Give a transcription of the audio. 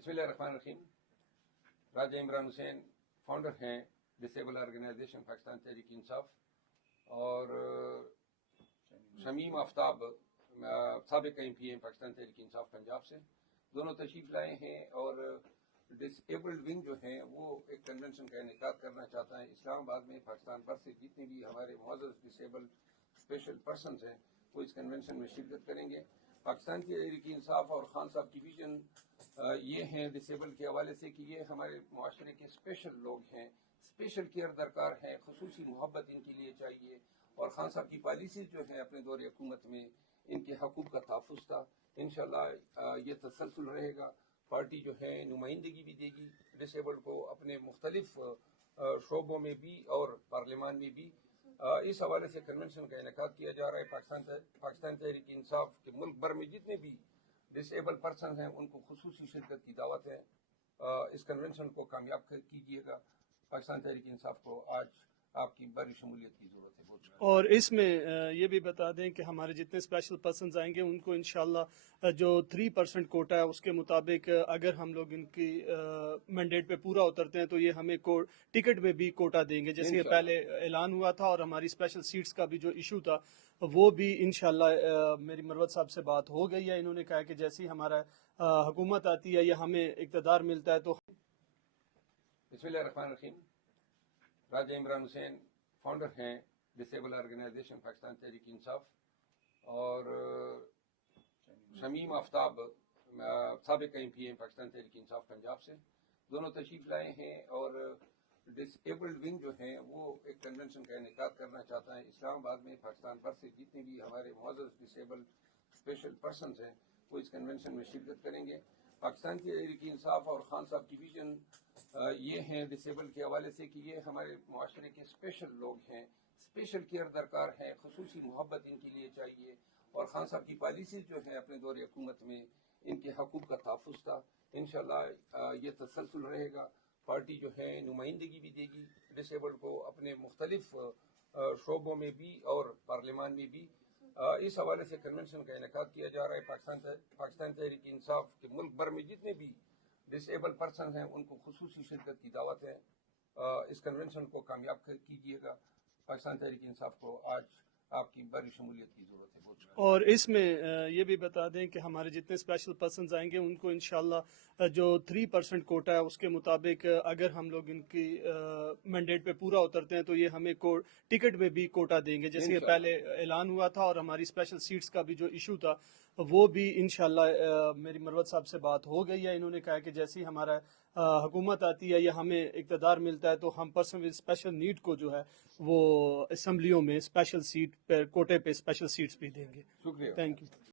बिस्मिल्लाहिर्रहमानिर्रहीम। राजा इमरान हुसैन फाउंडर हैं disable organisation Pakistan Tehreek Insaf, और शमीम आफ्ताब साबिक MP हैं पाकिस्तान तहरीक इंसाफ पंजाब से। दोनों तशरीफ लाए हैं और डिसेबल्ड विंग जो हैं वो एक कन्वेंशन का इनेकाद करना चाहता है इस्लामाबाद में। पाकिस्तान भर से जितने भी हमारे मुअज़्ज़ज़ डिसेबल्ड स्पेशल पर्सन हैं वो इस कन्वेंशन में शिरकत करेंगे। पाकिस्तान की तहरीक इंसाफ और खान साहब की विजन ये हैं डिसेबल के हवाले से कि ये हमारे मुआशरे के स्पेशल लोग हैं, स्पेशल केयर दरकार है, खसूसी मोहब्बत इनके लिए चाहिए। और खान साहब की पॉलिसी जो है अपने दौर हुकूमत में इनके हकूक़ का तहफ़्फ़ुज़ था। इंशाअल्लाह ये तसलसल रहेगा। पार्टी जो है नुमाइंदगी भी देगी डिसेबल्ड को अपने मुख्तलिफ शोबों में भी और पार्लियामान में भी। इस हवाले से कन्वेंशन का इनेकाद किया जा रहा है। पाकिस्तान तहरीक इंसाफ के मुल्क भर में जितने भी डिसेबल पर्सन हैं उनको खुसूसी शिरकत की दावत है। इस कन्वेंशन को कामयाब कीजिएगा। पाकिस्तान तहरीक इंसाफ को आज आपकी बड़ी शमूलियत की जरूरत है। और इसमें ये भी बता दें कि हमारे जितने स्पेशल पर्सन आएंगे उनको इंशाल्लाह जो 3% कोटा है उसके मुताबिक अगर हम लोग इनकी मैंडेट पे पूरा उतरते हैं तो ये हमें टिकट में भी कोटा देंगे, जैसे ये पहले ऐलान हुआ था। और हमारी स्पेशल सीट्स का भी जो इशू था वो भी इंशाल्लाह मेरी मरवत साहब से बात हो गई है। इन्होंने कहा कि जैसे ही हमारा हुकूमत आती है या हमें इक़्तिदार मिलता है तो। बिस्मिल्लाहिर्रहमानिर्रहीम। राजा इमरान हुसैन फाउंडर हैं डिसेबल ऑर्गेनाइजेशन पाकिस्तान तहरीक इंसाफ, और शमीम आफ्ताब साबिक MP हैं पाकिस्तान तहरीक इंसाफ पंजाब से। दोनों तशरीफ लाए हैं और डिसेबल्ड विंग जो हैं वो एक कन्वेंशन का इनेकाद करना चाहता है इस्लामाबाद में। पाकिस्तान भर से जितने भी हमारे मुअज़्ज़ज़ डिसेबल्ड स्पेशल पर्सन हैं वो इस कन्वेंशन में शिरकत करेंगे। पाकिस्तान की तहरीक इंसाफ और खान साहब की विजन ये हैं डिसेबल के हवाले से कि ये हमारे मुआशरे के स्पेशल लोग हैं, स्पेशल केयर दरकार है, खसूसी मोहब्बत इनके लिए चाहिए। और खान साहब की पॉलिसी जो है अपने दौर हुकूमत में इनके हकूक़ का तहफ़्फ़ुज़ था। इंशाअल्लाह ये तसलसल रहेगा। पार्टी जो है नुमाइंदगी भी देगी डिसेबल्ड को अपने मुख्तलिफ शोबों में भी और पार्लियामान में भी। इस हवाले से कन्वेंशन का इनेकाद किया जा रहा है। पाकिस्तान तहरीक इंसाफ के मुल्क भर में जितने भी डिसेबल पर्सन हैं उनको खुसूसी शिरकत की दावत है। इस कन्वेंशन को कामयाब कीजिएगा। पाकिस्तान तहरीक इंसाफ को आज आपकी बड़ी शमूलियत की जरूरत है। और इसमें ये भी बता दें कि हमारे जितने स्पेशल पर्सन आएंगे उनको इंशाल्लाह जो 3% कोटा है उसके मुताबिक अगर हम लोग इनकी मैंडेट पे पूरा उतरते हैं तो ये हमें टिकट में भी कोटा देंगे, जैसे ये पहले ऐलान हुआ था। और हमारी स्पेशल सीट्स का भी जो इशू था वो भी इंशाल्लाह मेरी मरवत साहब से बात हो गई है। इन्होंने कहा कि जैसे ही हमारा हुकूमत आती है या हमें इक़्तिदार मिलता है तो हम पर्सन विद स्पेशल नीड को जो है वो असम्बलियों में स्पेशल सीट पर कोटे पे स्पेशल सीट्स भी देंगे। शुक्रिया। Thank you.